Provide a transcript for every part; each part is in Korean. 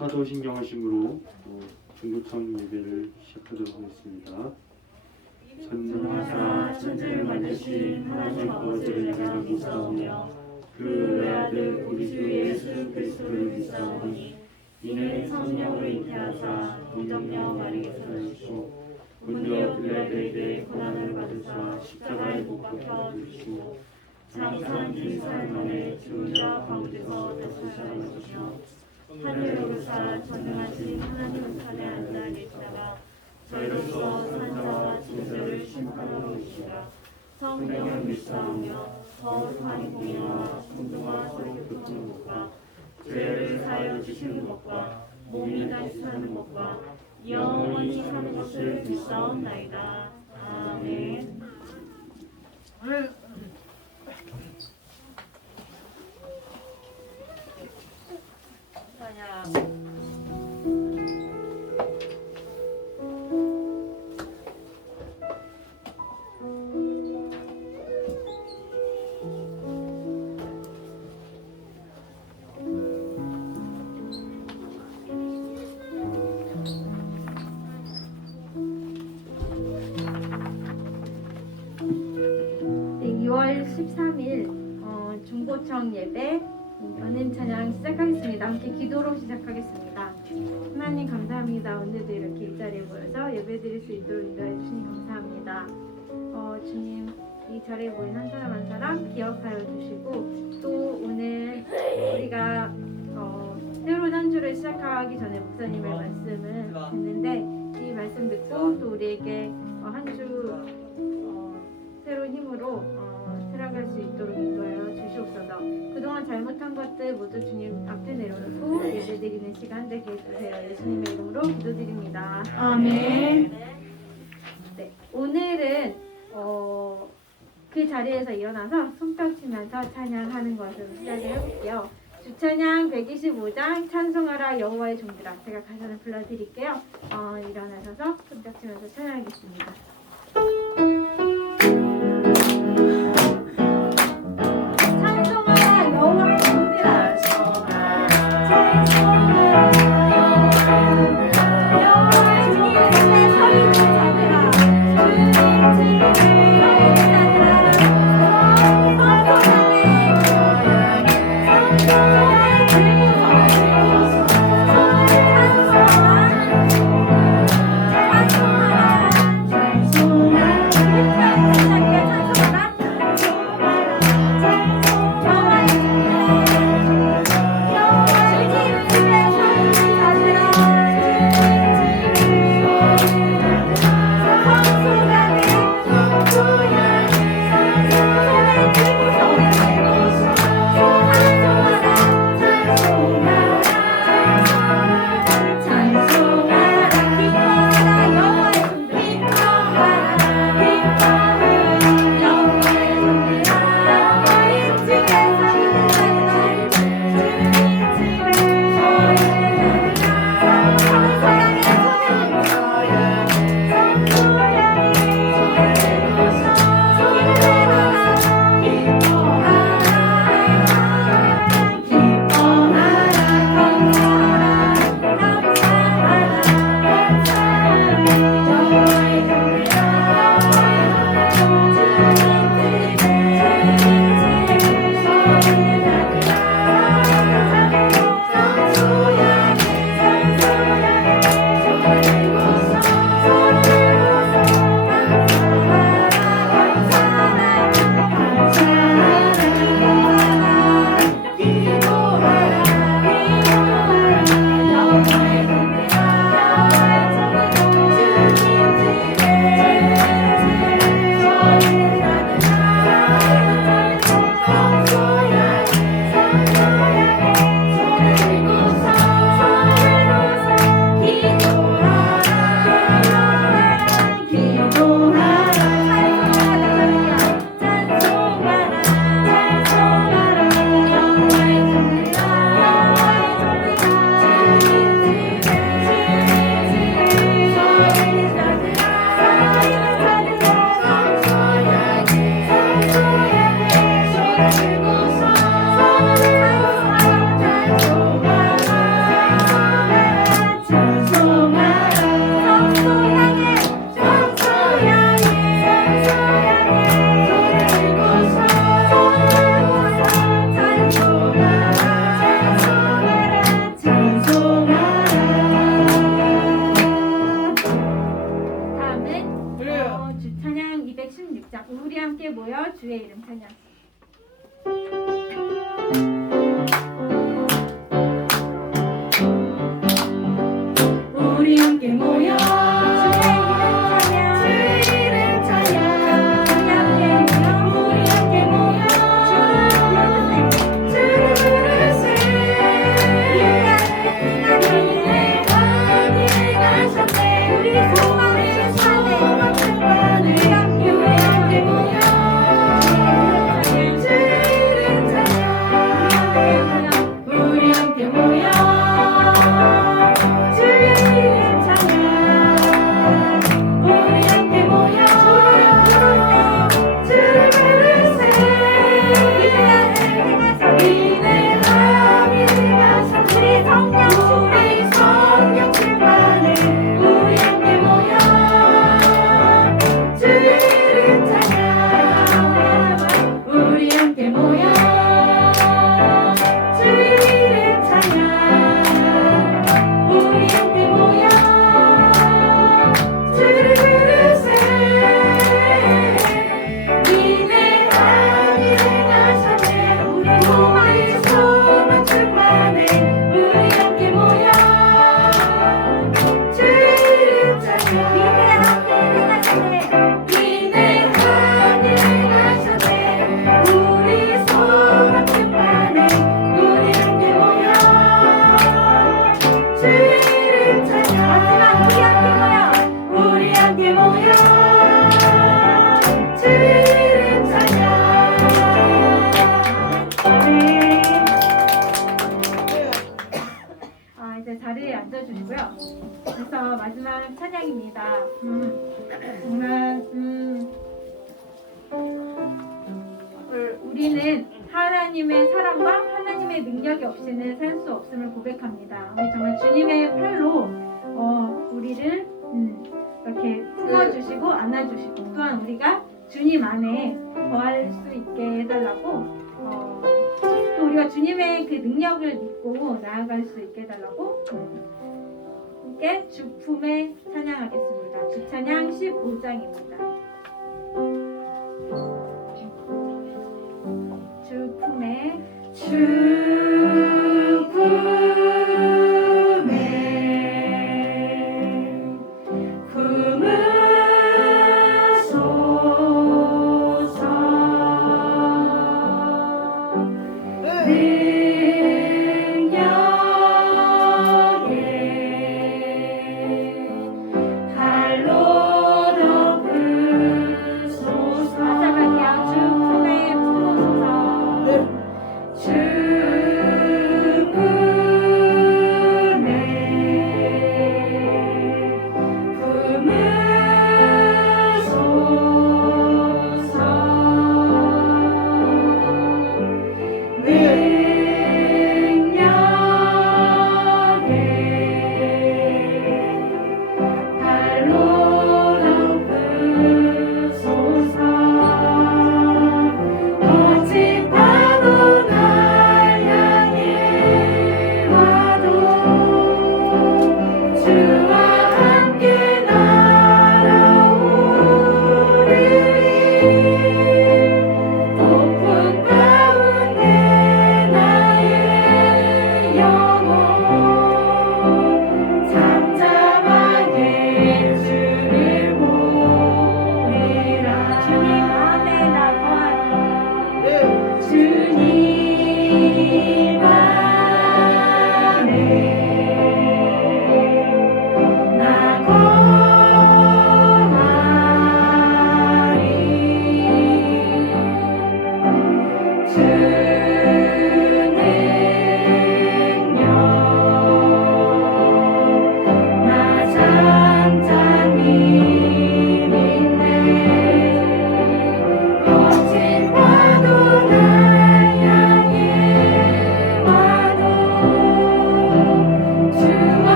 사도신경하심으로 중보청 예배를 시작하도록 하겠습니다. 전능하사 천지를 만드신 하나님 아버지를 내가 믿사오며 그 외아들 우리 주 예수 그리스도를 믿사오니 이는 성령으로 잉태하사 동정녀 마리에서 나시고 본디오 빌라도에게 고난을 받으사 십자가에 못 박혀 죽으시고 장사한 긴 사흘 만에 죽은 자 가운데서 다시 살아나시며 하늘에 오르사 전능하신 하나님 우편에 앉아 계시다가 저희로서 산자와 진자를 심판하러 오시리라. 성령을 믿사오며 거룩한 공의와 성도와 서로 교통하는 것과 죄를 사하여 주시는 것과 몸이 다시 사는 것과 영원히 사는 것을 믿사옵나이다. 아멘. 네, 2월 13일 중보청 예배 연인 찬양 시작하겠습니다. 함께 기도로 시작하겠습니다. 하나님 감사합니다. 오늘도 이렇게 이 자리에 모여서 예배드릴 수 있도록 인도해 주시니 감사합니다. 주님, 이 자리에 모인 한 사람 한 사람 기억하여 주시고 또 오늘 우리가 새로운 한 주를 시작하기 전에 목사님의 말씀을 듣는데 이 말씀 듣고 또 우리에게 한 주 새로운 힘으로 살아갈 수 있도록 인도하여 주시옵소서. 그동안 잘못한 것들 모두 주님 앞에 내려놓고 예배드리는 시간 되게 해주세요. 예수님의 이름으로 기도드립니다. 아멘. 네, 오늘은 그 자리에서 일어나서 손뼉 치면서 찬양하는 것으로 시작을 해볼게요. 주찬양 125장 찬송하라 여호와의 종들아. 제가 가사를 불러드릴게요. 일어나셔서 손뼉 치면서 찬양하겠습니다. 찬송하라 여호와의 종들아. 여호와의 주님 앞에 서 있는 자들아. 주님 집에 서 있는 자들아. 성소장에 들고 찬양. 우리 함께 모여 주의 이름 찬양. 주의 이름 찬양 우리 함께 모여 주를 부르세 이내 하늘에 가셨네 우리 소망 충만해 우리 함께 모여 주의 이름 찬양 우리 함께 모여 주의 이름 찬양 우리 함께 모여 주를 부르세 이내 하늘에 가셨네 우리 성령 충만해 우리 함께 모여 주의 이름 찬양 우리 함께 모여 주의 이름 찬양 우리 함께 모여 주를 부르세 이내 하늘에 가셨네 우리 소망 충만해 우리 함께 모여 주의 이름 찬양 이내 하늘에 가셨네 우리 소망 충만해 우리 함께 모여 주의 이름 찬양 우리 함께 모여 주의 이름 찬양 이제 자리에 앉아주시고요. 그래서 마지막 찬양입니다. 정말 우리는 하나님의 사랑과 하나님의 능력이 없이는 살 수 없음을 고백합니다. 우리 정말 주님의 팔로 우리를 이렇게 품어주시고 안아주시고 또한 우리가 주님 안에 거할 수 있게 해달라고 또 우리가 주님의 그 능력을 믿고 나아갈 수 있게 해달라고 함께 주품에 찬양하겠습니다. 주찬양 15장입니다. 주품에 주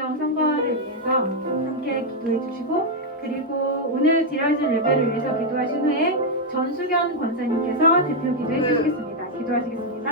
대통령 선거를 위해서 함께 기도해 주시고 그리고 오늘 드려질 예배를 위해서 기도하신 후에 전수견 권사님께서 대표 기도해 주시겠습니다. 기도하시겠습니다.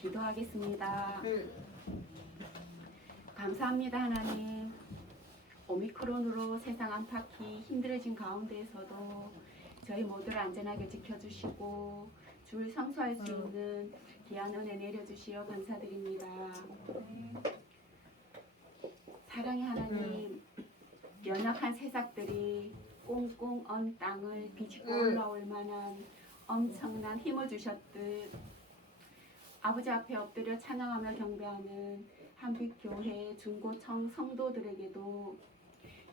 기도하겠습니다. 감사합니다 하나님. 오미크론으로 세상 안팎이 힘들어진 가운데에서도 저희 모두를 안전하게 지켜주시고 주를 성수할 수 있는 귀한 은혜 내려주시어 감사드립니다. 사랑의 하나님, 연약한 새싹들이 꽁꽁 언 땅을 비집고 올라올 만한 엄청난 힘을 주셨듯 아버지 앞에 엎드려 찬양하며 경배하는 한빛교회 중고청 성도들에게도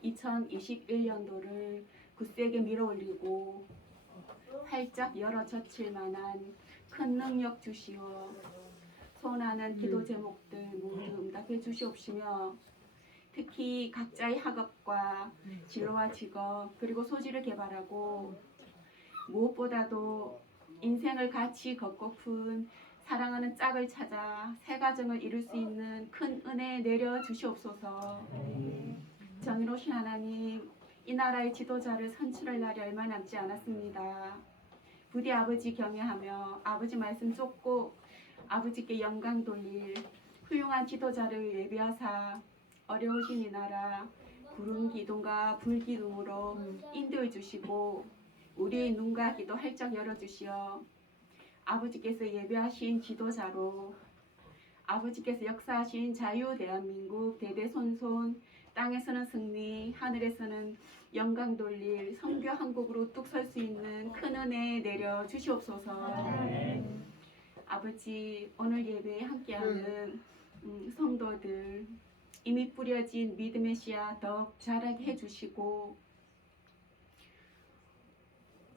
2021년도를 굳세게 밀어올리고 활짝 열어 젖힐 만한 큰 능력 주시어 소원하는 기도 제목들 모두 응답해 주시옵시며 특히 각자의 학업과 진로와 직업 그리고 소질을 개발하고 무엇보다도 인생을 같이 걷고픈 사랑하는 짝을 찾아 새 가정을 이룰 수 있는 큰 은혜 내려 주시옵소서. 정의로우신 하나님, 이 나라의 지도자를 선출할 날이 얼마 남지 않았습니다. 부디 아버지 경외하며 아버지 말씀 쫓고 아버지께 영광 돌릴 훌륭한 지도자를 예비하사 어려우신 이 나라 구름 기둥과 불 기둥으로 인도해 주시고 우리의 눈과 귀도 활짝 열어 주시어 아버지께서 예배하신 지도자로 아버지께서 역사하신 자유 대한민국 대대손손 땅에서는 승리 하늘에서는 영광 돌릴 성교 한국으로 뚝 설 수 있는 큰 은혜 내려 주시옵소서. 아버지 오늘 예배에 함께하는 성도들 이미 뿌려진 믿음의 씨앗 더욱 자라게 해주시고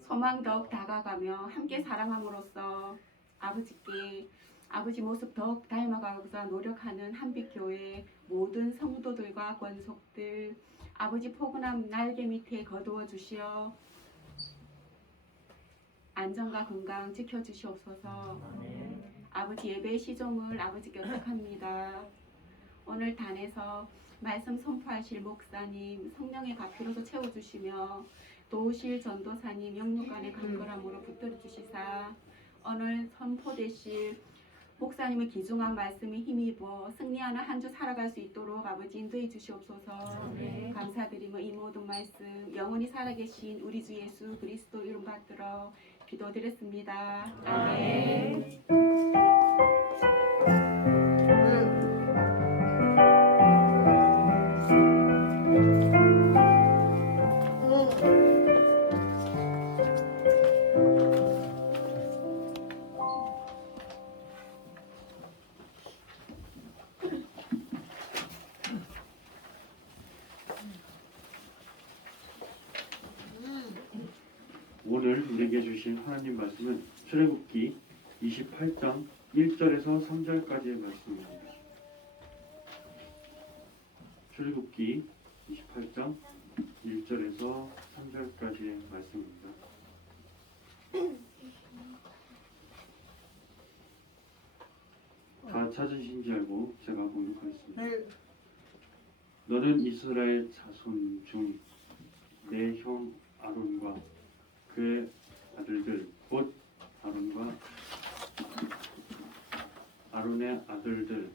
소망 더욱 다가가며 함께 사랑함으로써 아버지께 아버지 모습 더욱 닮아가고자 노력하는 한빛교회 모든 성도들과 권속들 아버지 포근한 날개 밑에 거두어 주시어 안전과 건강 지켜주시옵소서. 아버지 예배 시종을 아버지께 의탁합니다. 오늘 단에서 말씀 선포하실 목사님 성령의 가피로서 채워주시며 도우실 전도사님 영육간의 간절함으로 붙들어 주시사 오늘 선포되실 목사님의 귀중한 말씀에 힘입어 승리하는 한 주 살아갈 수 있도록 아버지 인도해 주시옵소서. 감사드리며 이 모든 말씀 영원히 살아계신 우리 주 예수 그리스도 이름 받들어 기도드렸습니다. 아멘. 오늘 우리에게 주신 하나님 말씀은 출애굽기 28장 1절에서 3절까지의 말씀입니다. 출애굽기 28장 1절에서 3절까지의 말씀입니다. 다 찾으신지 알고 제가 봉독하겠습니다. 너는 이스라엘 자손 중 내 형 아론과 그의 아들들 곧 아론의 아들들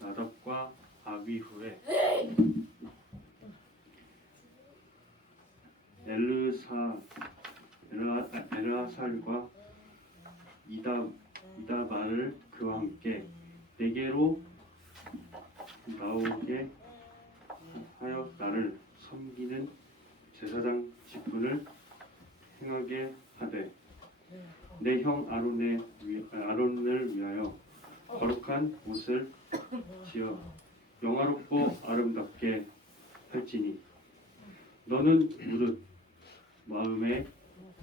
나답과 아비후의 엘르아살과 이다발을 그와 함께 내게로 나오게 하여 나를 섬기는 제사장 직분을 행하게 하되 내 형 아론을 위하여 거룩한 옷을 지어 영화롭고 아름답게 할지니 너는 무릇 마음에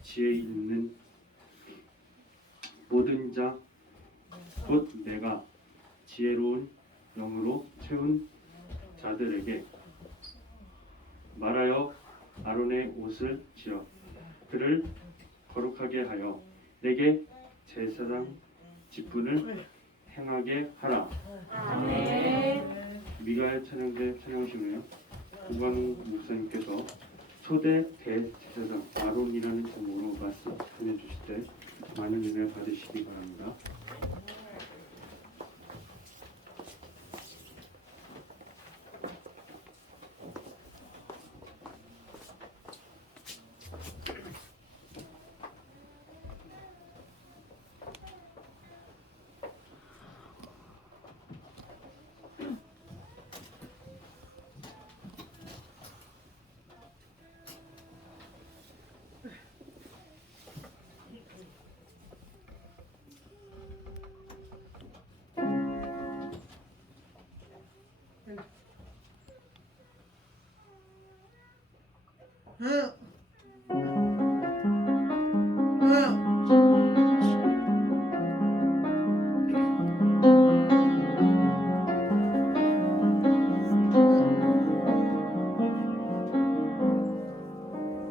지혜 있는 모든 자 곧 내가 지혜로운 영으로 채운 자들에게 말하여 아론의 옷을 지어 그를 거룩하게 하여 내게 제사장 직분을 행하게 하라. 아멘. 미가엘 찬양대 찬양하시며 구광 목사님께서 초대 대제사장 아론이라는 제목으로 말씀 전해주실 때 많은 은혜 받으시기 바랍니다.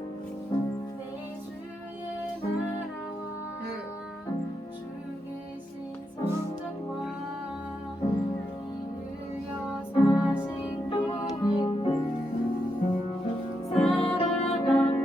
내 주의 나라와 주 계신 성전과 이으려 사신 교회를 사랑하며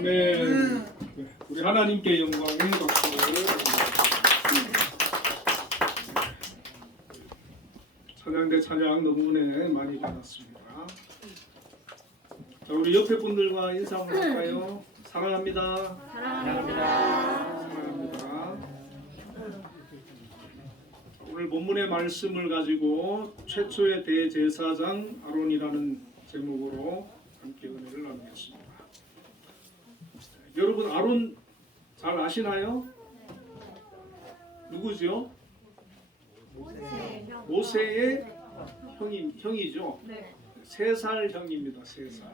아멘. 네, 우리 하나님께 영광의 박수. 찬양대 찬양 너무 은혜 많이 받았습니다. 자, 우리 옆에 분들과 인사 한번 할까요? 사랑합니다. 사랑합니다. 오늘 본문의 말씀을 가지고 최초의 대제사장 아론이라는 제목으로 함께 은혜를 나누겠습니다. 여러분 아론 잘 아시나요? 누구죠? 모세의 형이죠. 3살 형입니다. 3살.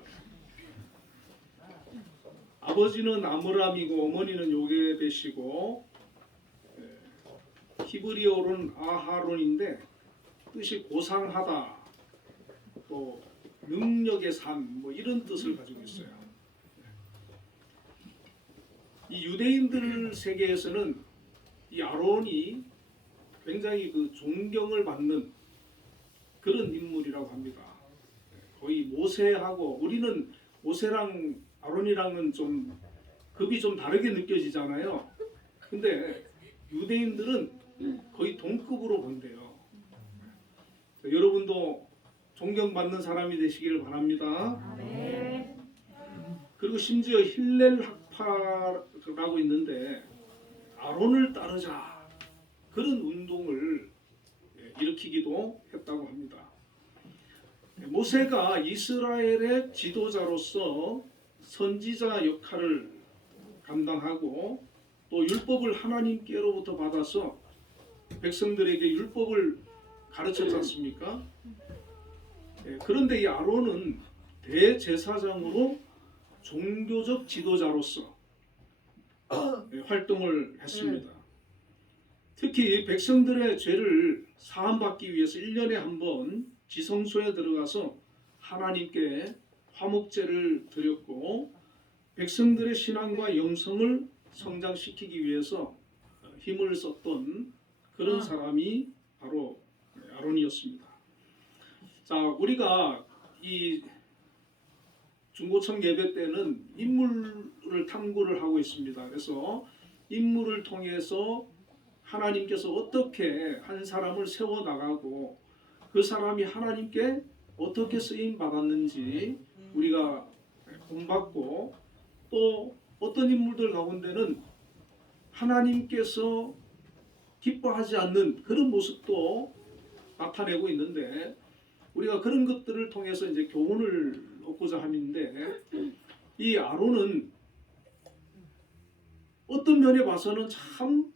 아버지는 아므람이고 어머니는 요게벳이고 히브리어로는 아하론인데 뜻이 고상하다, 또 능력의 산, 뭐 이런 뜻을 가지고 있어요. 이 유대인들 세계에서는 이 아론이 굉장히 그 존경을 받는 그런 인물이라고 합니다. 거의 모세하고 우리는 모세랑 아론이랑은 좀 급이 좀 다르게 느껴지잖아요. 근데 유대인들은 거의 동급으로 본대요. 여러분도 존경받는 사람이 되시기를 바랍니다. 그리고 심지어 힐렐 학파라고 있는데 아론을 따르자 그런 운동을 일으키기도 했다고 합니다. 모세가 이스라엘의 지도자로서 선지자 역할을 감당하고 또 율법을 하나님께로부터 받아서 백성들에게 율법을 가르쳤지 않습니까? 그런데 이 아론은 대제사장으로 종교적 지도자로서 활동을 했습니다. 특히 백성들의 죄를 사함받기 위해서 1년에 한 번 지성소에 들어가서 하나님께 화목제를 드렸고 백성들의 신앙과 영성을 성장시키기 위해서 힘을 썼던 그런 사람이 바로 아론이었습니다. 자, 우리가 이 중고청 예배 때는 인물을 탐구를 하고 있습니다. 그래서 인물을 통해서 하나님께서 어떻게 한 사람을 세워나가고 그 사람이 하나님께 어떻게 쓰임 받았는지 우리가 본받고 또 어떤 인물들 가운데는 하나님께서 기뻐하지 않는 그런 모습도 나타내고 있는데 우리가 그런 것들을 통해서 이제 교훈을 얻고자 함인데 이 아론은 어떤 면에 봐서는 참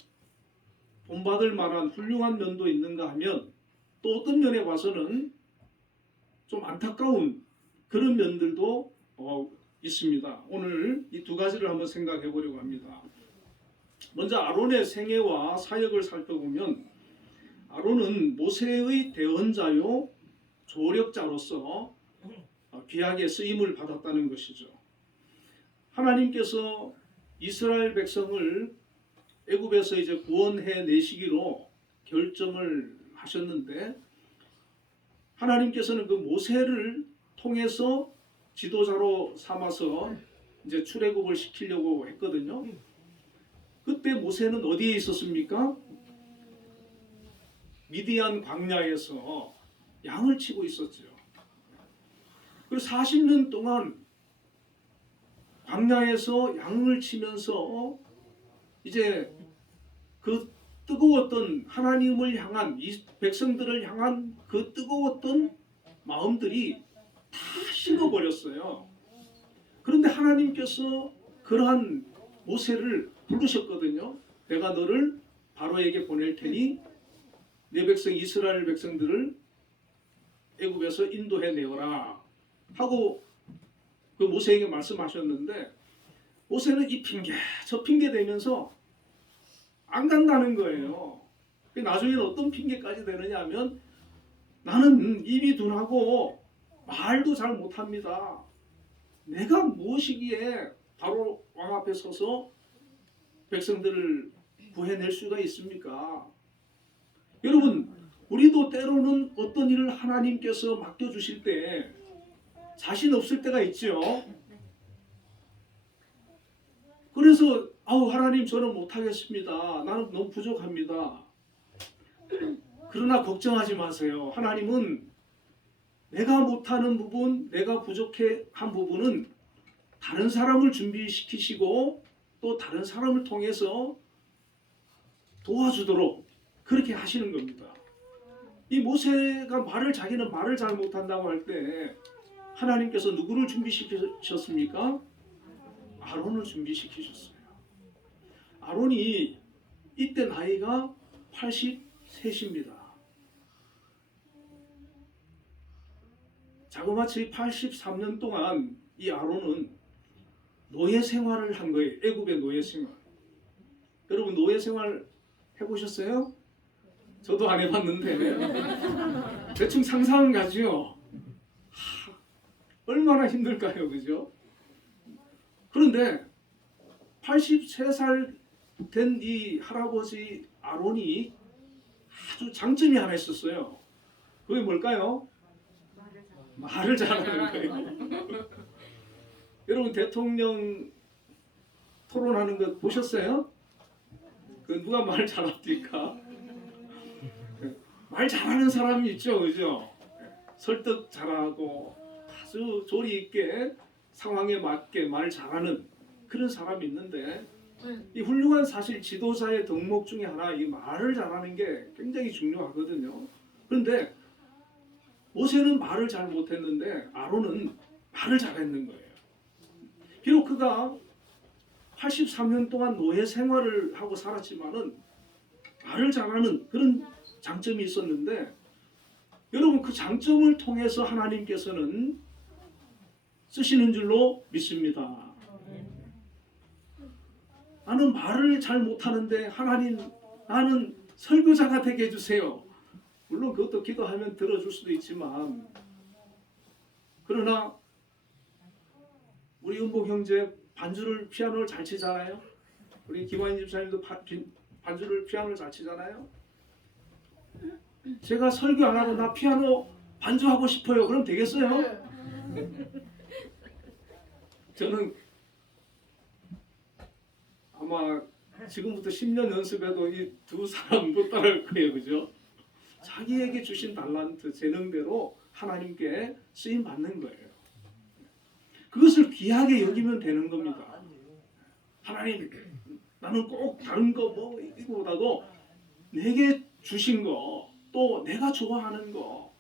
본받을 만한 훌륭한 면도 있는가 하면 또 어떤 면에 봐서는 좀 안타까운 그런 면들도 있습니다. 오늘 이 두 가지를 한번 생각해 보려고 합니다. 먼저 아론의 생애와 사역을 살펴보면 아론은 모세의 대언자요 조력자로서 귀하게 쓰임을 받았다는 것이죠. 하나님께서 이스라엘 백성을 애굽에서 이제 구원해 내시기로 결정을 하셨는데 하나님께서는 그 모세를 통해서 지도자로 삼아서 이제 출애굽을 시키려고 했거든요. 그때 모세는 어디에 있었습니까? 미디안 광야에서 양을 치고 있었죠. 그리고 40년 동안 광야에서 양을 치면서 이제 그 뜨거웠던 하나님을 향한 이 백성들을 향한 그 뜨거웠던 마음들이 다 식어버렸어요. 그런데 하나님께서 그러한 모세를 부르셨거든요. 내가 너를 바로에게 보낼 테니 내 백성 이스라엘 백성들을 애굽에서 인도해 내어라 하고 그 모세에게 말씀하셨는데 모세는 이 핑계 저 핑계 대면서 안 간다는 거예요. 나중에는 어떤 핑계까지 되느냐 하면 나는 입이 둔하고 말도 잘 못합니다. 내가 무엇이기에 바로 왕 앞에 서서 백성들을 구해낼 수가 있습니까? 여러분, 우리도 때로는 어떤 일을 하나님께서 맡겨주실 때 자신 없을 때가 있죠. 그래서 하나님 저는 못하겠습니다. 나는 너무 부족합니다. 그러나 걱정하지 마세요. 하나님은 내가 못하는 부분, 내가 부족한 부분은 다른 사람을 준비시키시고 또 다른 사람을 통해서 도와주도록 그렇게 하시는 겁니다. 이 모세가 자기는 말을 잘 못한다고 할 때 하나님께서 누구를 준비시키셨습니까? 아론을 준비시키셨어요. 아론이 이때 나이가 83입니다. 자그마치 83년 동안 이 아론은 노예 생활을 한 거예요. 애굽의 노예 생활. 여러분 노예 생활 해보셨어요? 저도 안 해봤는데 대충 상상은 가죠. 얼마나 힘들까요, 그죠? 그런데 83살 된 이 할아버지 아론이 아주 장점이 하나 있었어요. 그게 뭘까요? 말을 잘하는 거예요. 여러분 대통령 토론하는 거 보셨어요? 그 누가 말 잘합니까? 말 잘하는 사람이 있죠, 그죠? 설득 잘하고 아주 조리 있게 상황에 맞게 말 잘하는 그런 사람이 있는데 이 훌륭한 사실 지도자의 덕목 중에 하나 이 말을 잘하는 게 굉장히 중요하거든요. 그런데 모세는 말을 잘 못했는데 아론은 말을 잘했는 거예요. 비록 그가 83년 동안 노예 생활을 하고 살았지만은 말을 잘하는 그런 장점이 있었는데 여러분 그 장점을 통해서 하나님께서는 쓰시는 줄로 믿습니다. 나는 말을 잘 못하는데 하나님 나는 설교자가 되게 해주세요. 물론 그것도 기도하면 들어줄 수도 있지만 그러나 우리 은복 형제 피아노를 잘 치잖아요. 우리 김환희 집사님도 피아노를 잘 치잖아요. 제가 설교 안 하고 나 피아노 반주하고 싶어요. 그럼 되겠어요? 저는 아마 지금부터 10년 연습해도 이 두 사람 못 따라할 거예요. 그죠? 자기에게 주신 달란트, 재능대로 하나님께 쓰임 받는 거예요. 그것을 귀하게 여기면 되는 겁니다. 하나님, 나는 꼭 다른 거 이거보다도 내게 주신 거, 또 내가 좋아하는 거,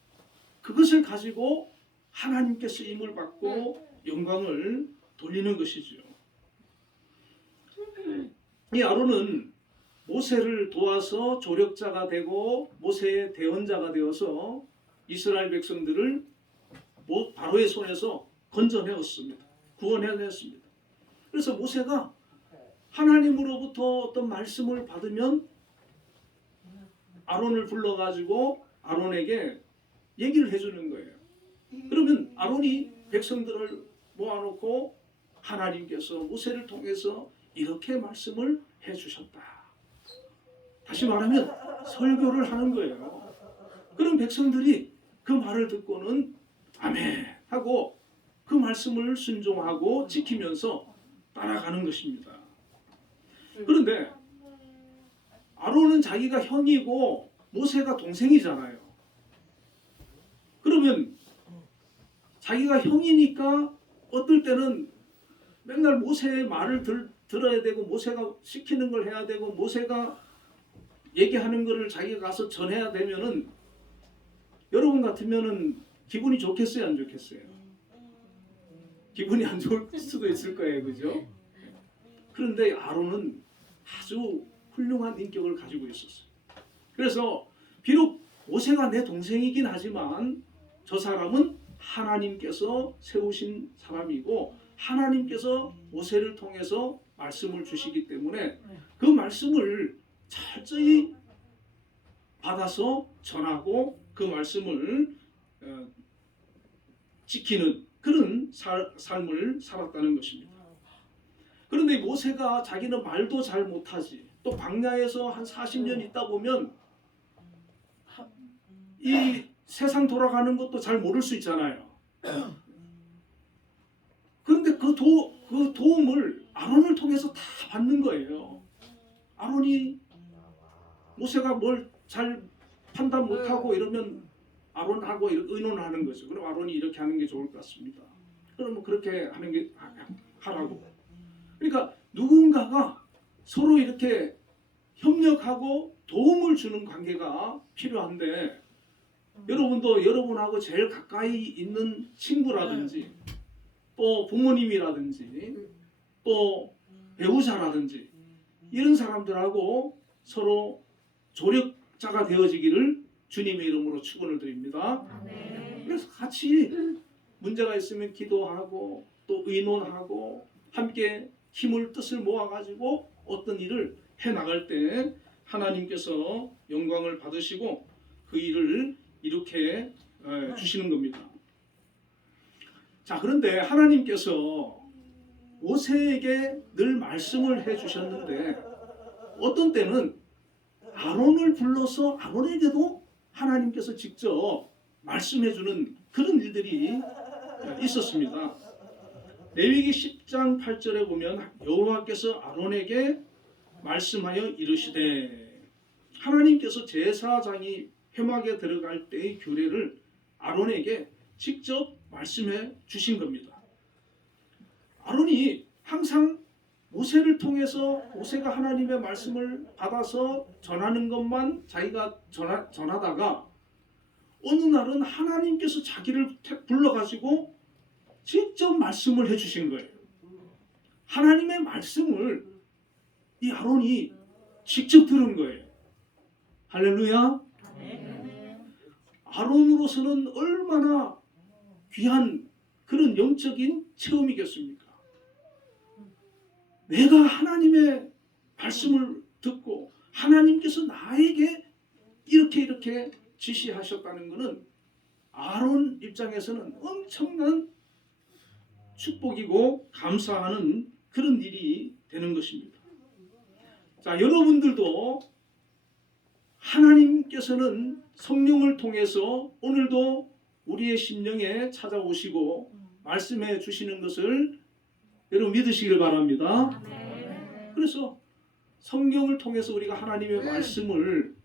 그것을 가지고 하나님께 쓰임을 받고 영광을 돌리는 것이죠. 이 아론은 모세를 도와서 조력자가 되고 모세의 대언자가 되어서 이스라엘 백성들을 바로의 손에서 건져내었습니다. 구원해냈습니다. 그래서 모세가 하나님으로부터 어떤 말씀을 받으면 아론을 불러가지고 아론에게 얘기를 해주는 거예요. 그러면 아론이 백성들을 모아놓고 하나님께서 모세를 통해서 이렇게 말씀을 해주셨다. 다시 말하면 설교를 하는 거예요. 그럼 백성들이 그 말을 듣고는 아멘 하고 그 말씀을 순종하고 지키면서 따라가는 것입니다. 그런데 아론은 자기가 형이고 모세가 동생이잖아요. 그러면 자기가 형이니까 어떨 때는 맨날 모세의 말을 들어야 되고 모세가 시키는 걸 해야 되고 모세가 얘기하는 거를 자기가 가서 전해야 되면은 여러분 같으면은 기분이 좋겠어요, 안 좋겠어요? 기분이 안 좋을 수도 있을 거예요, 그죠? 그런데 아론은 아주 훌륭한 인격을 가지고 있었어요. 그래서 비록 모세가 내 동생이긴 하지만 저 사람은 하나님께서 세우신 사람이고 하나님께서 모세를 통해서 말씀을 주시기 때문에 그 말씀을 철저히 받아서 전하고 그 말씀을 지키는 그런 삶을 살았다는 것입니다. 그런데 모세가 자기는 말도 잘 못하지 또 광야에서 한 40년 있다 보면 이 세상 돌아가는 것도 잘 모를 수 있잖아요. 그런데 그 그 도움을 아론을 통해서 다 받는 거예요. 아론이 모세가 뭘 잘 판단 못하고 이러면 아론하고 이렇게 의논을 하는 거죠. 그럼 아론이 이렇게 하는 게 좋을 것 같습니다. 그러면 그렇게 하는 게 하라고. 그러니까 누군가가 서로 이렇게 협력하고 도움을 주는 관계가 필요한데, 여러분도 여러분하고 제일 가까이 있는 친구라든지 또 부모님이라든지 또 배우자라든지 이런 사람들하고 서로 조력자가 되어지기를 주님의 이름으로 축원을 드립니다. 그래서 같이 문제가 있으면 기도하고 또 의논하고 함께 힘을 뜻을 모아가지고 어떤 일을 해나갈 때 하나님께서 영광을 받으시고 그 일을 이렇게 주시는 겁니다. 자, 그런데 하나님께서 모세에게 늘 말씀을 해주셨는데 어떤 때는 아론을 불러서 아론에게도 하나님께서 직접 말씀해주는 그런 일들이 있었습니다. 레위기 10장 8절에 보면 여호와께서 아론에게 말씀하여 이르시되, 하나님께서 제사장이 회막에 들어갈 때의 규례를 아론에게 직접 말씀해 주신 겁니다. 아론이 항상 모세를 통해서 모세가 하나님의 말씀을 받아서 전하는 것만 자기가 전하다가 어느 날은 하나님께서 자기를 불러가지고 직접 말씀을 해주신 거예요. 하나님의 말씀을 이 아론이 직접 들은 거예요. 할렐루야. 아론으로서는 얼마나 귀한 그런 영적인 체험이겠습니까? 내가 하나님의 말씀을 듣고 하나님께서 나에게 이렇게 지시하셨다는 것은 아론 입장에서는 엄청난 축복이고 감사하는 그런 일이 되는 것입니다. 자, 여러분들도 하나님께서는 성령을 통해서 오늘도 우리의 심령에 찾아오시고 말씀해 주시는 것을 여러분 믿으시길 바랍니다. 그래서 성경을 통해서 우리가 하나님의 말씀을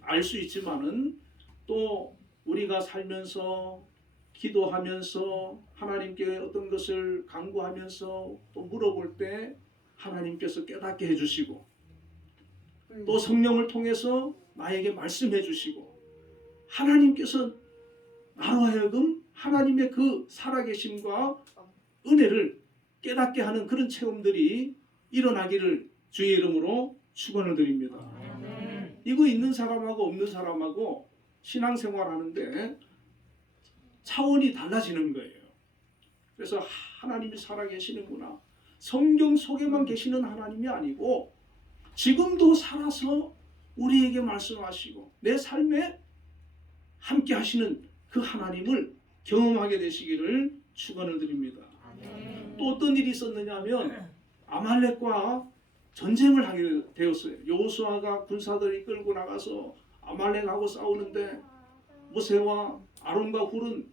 알 수 있지만은 또 우리가 살면서 기도하면서 하나님께 어떤 것을 간구하면서 또 물어볼 때 하나님께서 깨닫게 해주시고 또 성령을 통해서 나에게 말씀해 주시고 하나님께서 나로 하여금 하나님의 그 살아계심과 은혜를 깨닫게 하는 그런 체험들이 일어나기를 주의 이름으로 축원을 드립니다. 이거 있는 사람하고 없는 사람하고 신앙생활 하는데 차원이 달라지는 거예요. 그래서 하나님이 살아계시는구나. 성경 속에만 계시는 하나님이 아니고 지금도 살아서 우리에게 말씀하시고 내 삶에 함께 하시는 그 하나님을 경험하게 되시기를 축원을 드립니다. 또 어떤 일이 있었느냐 하면 아말렉과 전쟁을 하게 되었어요. 여호수아가 군사들이 끌고 나가서 아말렉하고 싸우는데 모세와 아론과 훌은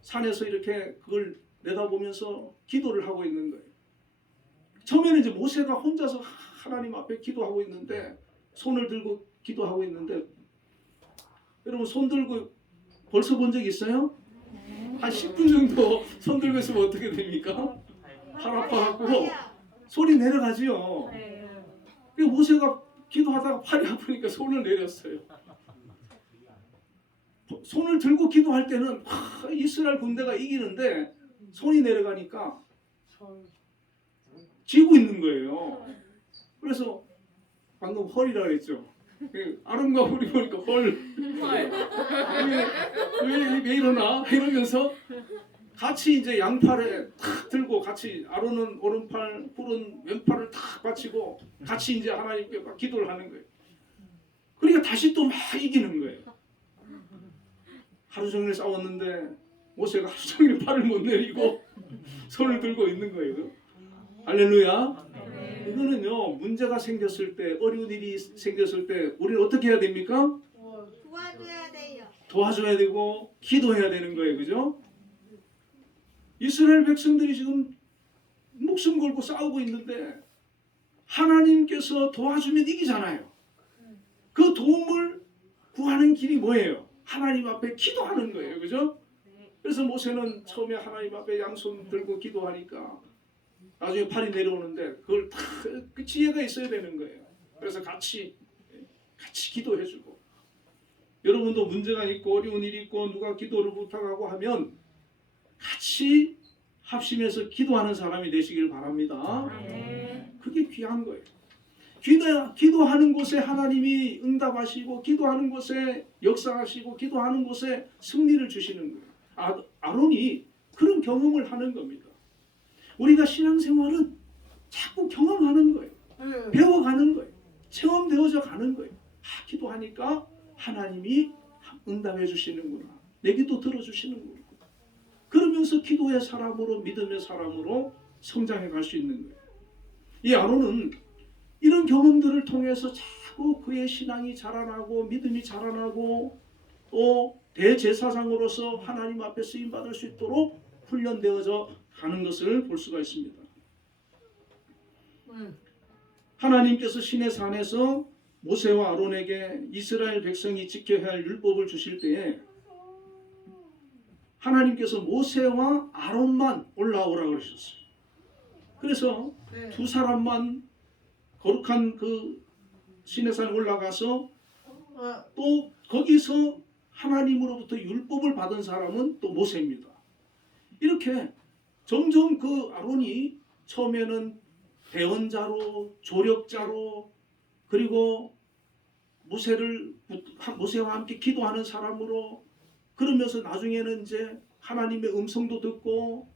산에서 이렇게 그걸 내다보면서 기도를 하고 있는 거예요. 처음에는 이제 모세가 혼자서 하나님 앞에 기도하고 있는데 손을 들고 기도하고 있는데 여러분 손 들고 벌써 본 적 있어요? 한 10분 정도 손 들고 있으면 어떻게 됩니까? 팔 아파갖고 손이 내려가지요. 그리고 모세가 기도하다가 팔이 아프니까 손을 내렸어요. 손을 들고 기도할 때는 이스라엘 군대가 이기는데 손이 내려가니까 지고 있는 거예요. 그래서 방금 헐이라 그랬죠. 아름과 훌이 보니까 헐. 왜 이러나? 이러면서 같이 이제 양팔에 탁 들고 같이 아론은 오른팔, 훌은 왼팔을 탁 받치고 같이 이제 하나님께 막 기도를 하는 거예요. 그러니까 다시 또 막 이기는 거예요. 하루 종일 싸웠는데 모세가 하루 종일 팔을 못 내리고 손을 들고 있는 거예요. 할렐루야. 이거는요, 문제가 생겼을 때, 어려운 일이 생겼을 때 우리는 어떻게 해야 됩니까? 도와줘야 돼요. 도와줘야 되고 기도해야 되는 거예요. 그죠? 이스라엘 백성들이 지금 목숨 걸고 싸우고 있는데 하나님께서 도와주면 이기잖아요. 그 도움을 구하는 길이 뭐예요? 하나님 앞에 기도하는 거예요. 그죠? 그래서 모세는 처음에 하나님 앞에 양손 들고 기도하니까 나중에 팔이 내려오는데 그걸 다 그 지혜가 있어야 되는 거예요. 그래서 같이 기도해주고, 여러분도 문제가 있고 어려운 일이 있고 누가 기도를 부탁하고 하면 같이 합심해서 기도하는 사람이 되시길 바랍니다. 그게 귀한 거예요. 기도하는 곳에 하나님이 응답하시고, 기도하는 곳에 역사하시고, 기도하는 곳에 승리를 주시는 거예요. 아론이 그런 경험을 하는 겁니다. 우리가 신앙생활은 자꾸 경험하는 거예요. 배워가는 거예요. 체험되어져 가는 거예요. 기도하니까 하나님이 응답해 주시는구나. 내 기도 들어주시는구나. 그러면서 기도의 사람으로, 믿음의 사람으로 성장해 갈 수 있는 거예요. 이 아론은 이런 경험들을 통해서 자꾸 그의 신앙이 자라나고 믿음이 자라나고 또 대제사장으로서 하나님 앞에 쓰임 받을 수 있도록 훈련되어져 가는 것을 볼 수가 있습니다. 하나님께서 시내 산에서 모세와 아론에게 이스라엘 백성이 지켜야 할 율법을 주실 때에 하나님께서 모세와 아론만 올라오라고 그러셨어요. 그래서 두 사람만 거룩한 그 시내산에 올라가서 또 거기서 하나님으로부터 율법을 받은 사람은 또 모세입니다. 이렇게 점점 그 아론이 처음에는 대언자로, 조력자로, 그리고 모세와 함께 기도하는 사람으로, 그러면서 나중에는 이제 하나님의 음성도 듣고,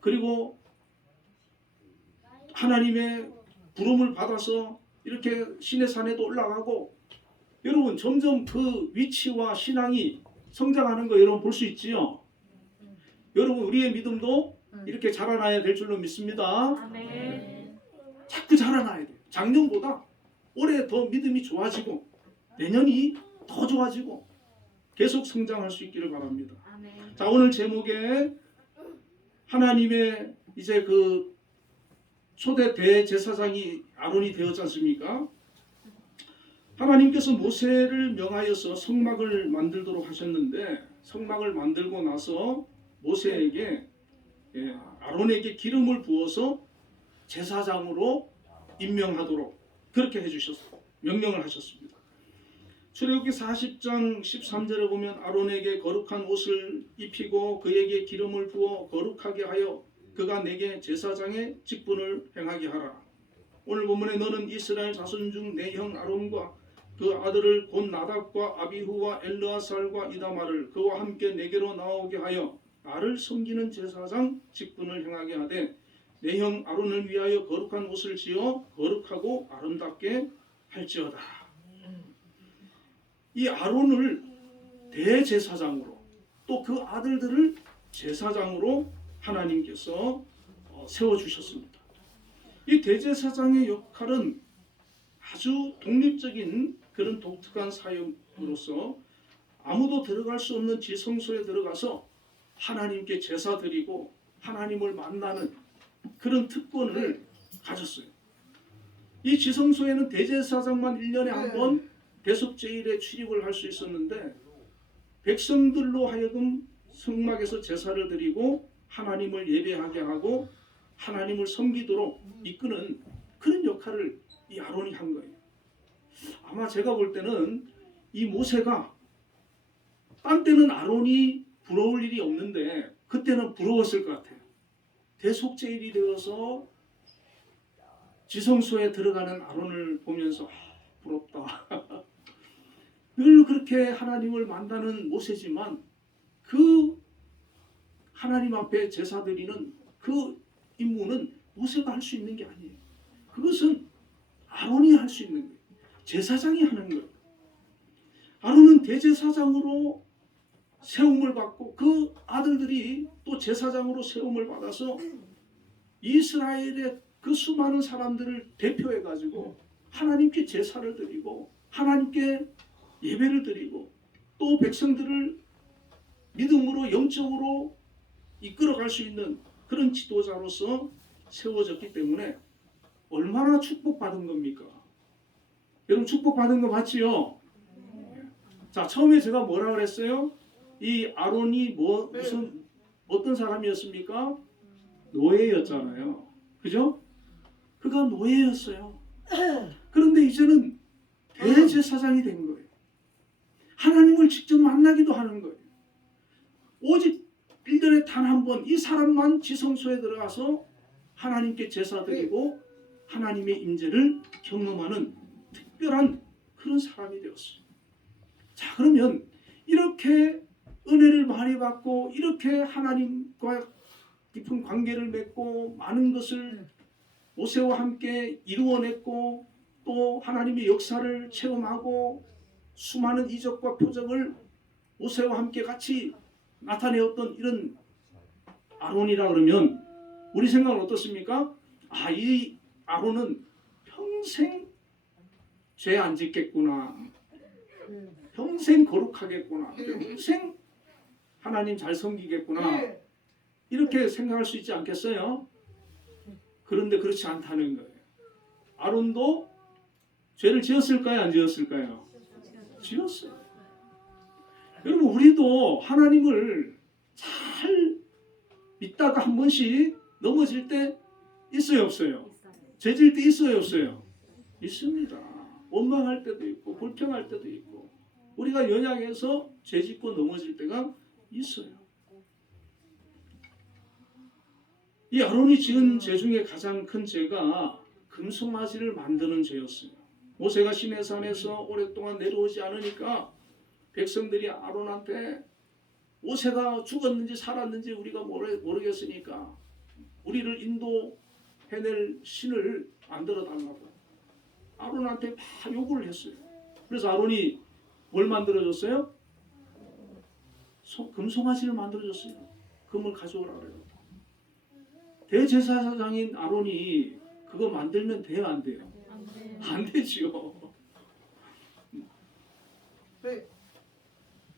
그리고 하나님의 부름을 받아서 이렇게 시내산에도 올라가고, 여러분 점점 그 위치와 신앙이 성장하는 거 여러분 볼 수 있지요. 여러분 우리의 믿음도 이렇게 자라나야 될 줄로 믿습니다. 아멘. 자꾸 자라나야 돼요. 작년보다 올해 더 믿음이 좋아지고 내년이 더 좋아지고 계속 성장할 수 있기를 바랍니다. 아멘. 자, 오늘 제목에 하나님의 이제 그 초대 대제사장이 아론이 되었지 않습니까? 하나님께서 모세를 명하여서 성막을 만들도록 하셨는데, 성막을 만들고 나서 모세에게 아론에게 기름을 부어서 제사장으로 임명하도록 그렇게 해주셨어요. 명령을 하셨습니다. 출애굽기 40장 13절에 보면 아론에게 거룩한 옷을 입히고 그에게 기름을 부어 거룩하게 하여 그가 내게 제사장의 직분을 행하게 하라. 오늘 본문에 너는 이스라엘 자손 중 내 형 아론과 그 아들을 곧 나답과 아비후와 엘르아살과 이다마를 그와 함께 내게로 나오게 하여 나를 섬기는 제사장 직분을 행하게 하되 내 형 아론을 위하여 거룩한 옷을 지어 거룩하고 아름답게 할지어다. 이 아론을 대제사장으로 또 그 아들들을 제사장으로 하나님께서 세워주셨습니다. 이 대제사장의 역할은 아주 독립적인 그런 독특한 사역으로서 아무도 들어갈 수 없는 지성소에 들어가서 하나님께 제사 드리고 하나님을 만나는 그런 특권을 가졌어요. 이 지성소에는 대제사장만 1년에 한 번 대속제일에 출입을 할 수 있었는데 백성들로 하여금 성막에서 제사를 드리고 하나님을 예배하게 하고 하나님을 섬기도록 이끄는 그런 역할을 이 아론이 한 거예요. 아마 제가 볼 때는 이 모세가 딴 때는 아론이 부러울 일이 없는데 그때는 부러웠을 것 같아요. 대속제일이 되어서 지성소에 들어가는 아론을 보면서 부럽다. 늘 그렇게 하나님을 만나는 모세지만 그 하나님 앞에 제사 드리는 그 임무는 모세가 할 수 있는 게 아니에요. 그것은 아론이 할 수 있는 거예요. 제사장이 하는 거예요. 아론은 대제사장으로 세움을 받고 그 아들들이 또 제사장으로 세움을 받아서 이스라엘의 그 수많은 사람들을 대표해 가지고 하나님께 제사를 드리고 하나님께 예배를 드리고 또 백성들을 믿음으로 영적으로 이끌어갈 수 있는 그런 지도자로서 세워졌기 때문에 얼마나 축복받은 겁니까? 여러분 축복받은 거 맞지요? 자, 처음에 제가 뭐라 그랬어요? 이 아론이 무슨 어떤 사람이었습니까? 노예였잖아요. 그죠? 그가 노예였어요. 그런데 이제는 대제사장이 된 거예요. 하나님을 직접 만나기도 하는 거예요. 오직 1년에 단 한 번 이 사람만 지성소에 들어가서 하나님께 제사 드리고 하나님의 임재를 경험하는 특별한 그런 사람이 되었어요. 자, 그러면 이렇게 은혜를 많이 받고 이렇게 하나님과 깊은 관계를 맺고 많은 것을 모세와 함께 이루어냈고 또 하나님의 역사를 체험하고 수많은 이적과 표적을 모세와 함께 같이 나타내었던 이런 아론이라 그러면 우리 생각은 어떻습니까? 아, 이 아론은 평생 죄 안 짓겠구나. 평생 거룩하겠구나. 평생 하나님 잘 섬기겠구나. 이렇게 생각할 수 있지 않겠어요? 그런데 그렇지 않다는 거예요. 아론도 죄를 지었을까요? 안 지었을까요? 지었어요. 여러분 우리도 하나님을 잘 믿다가 한 번씩 넘어질 때 있어요 없어요? 죄질 때 있어요 없어요? 있습니다. 원망할 때도 있고 불평할 때도 있고 우리가 연약해서 죄짓고 넘어질 때가 있어요. 이 아론이 지은 죄 중에 가장 큰 죄가 금송아지를 만드는 죄였어요. 모세가 시내산에서 오랫동안 내려오지 않으니까 백성들이 아론한테 모세가 죽었는지 살았는지 우리가 모르겠으니까 우리를 인도해낼 신을 만들어 달라고 아론한테 다 요구를 했어요. 그래서 아론이 뭘 만들어줬어요? 금송아지를 만들어줬어요. 금을 가져오라 그래요. 대제사장인 아론이 그거 만들면 돼요 안 돼요? 안 되지요.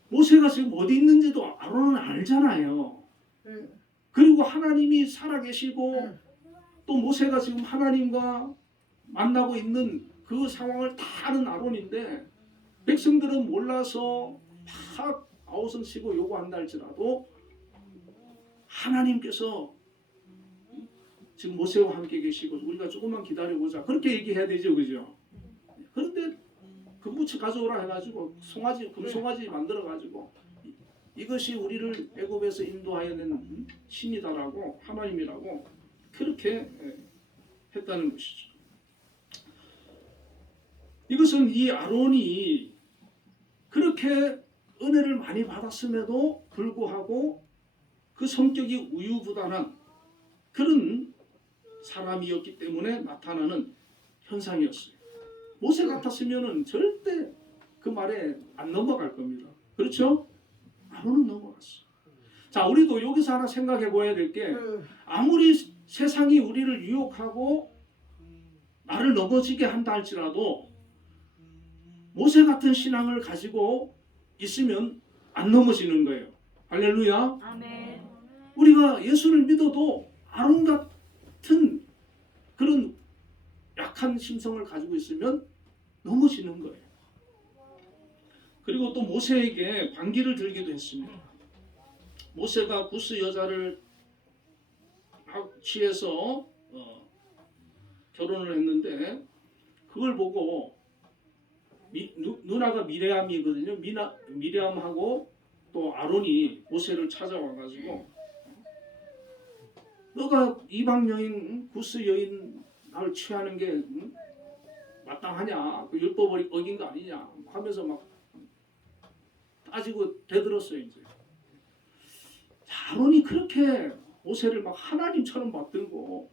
모세가 지금 어디 있는지도 아론은 알잖아요. 그리고 하나님이 살아계시고 또 모세가 지금 하나님과 만나고 있는 그 상황을 다 아는 아론인데 백성들은 몰라서 막 아우성 치고 요구한다 할지라도 하나님께서 지금 모세와 함께 계시고 우리가 조금만 기다려보자 그렇게 얘기해야 되죠, 그죠? 그런데 금부치 가져오라 해가지고 금송아지 만들어가지고 이것이 우리를 애굽에서 인도하여낸 신이다라고 하나님이라고 그렇게 했다는 것이죠. 이것은 이 아론이 그렇게 은혜를 많이 받았음에도 불구하고 그 성격이 우유부단한 그런 사람이었기 때문에 나타나는 현상이었어요. 모세 같았으면 절대 그 말에 안 넘어갈 겁니다. 그렇죠? 아론은 넘어갔어. 자, 우리도 여기서 하나 생각해 보아야 될 게 아무리 세상이 우리를 유혹하고 나를 넘어지게 한다 할지라도 모세 같은 신앙을 가지고 있으면 안 넘어지는 거예요. 할렐루야. 아멘. 우리가 예수를 믿어도 아론 같은 그런 약한 심성을 가지고 있으면 넘어지는 거예요. 그리고 또 모세에게 반기를 들기도 했습니다. 모세가 구스 여자를 취해서 결혼을 했는데 그걸 보고 누나가 미레암이거든요. 미레암하고 또 아론이 모세를 찾아와가지고 너가 이방 여인 구스 여인 날 취하는 게 마땅하냐? 그 율법을 어긴 거 아니냐? 하면서 막 따지고 대들었어요 이제. 아론이 그렇게 모세를 막 하나님처럼 받들고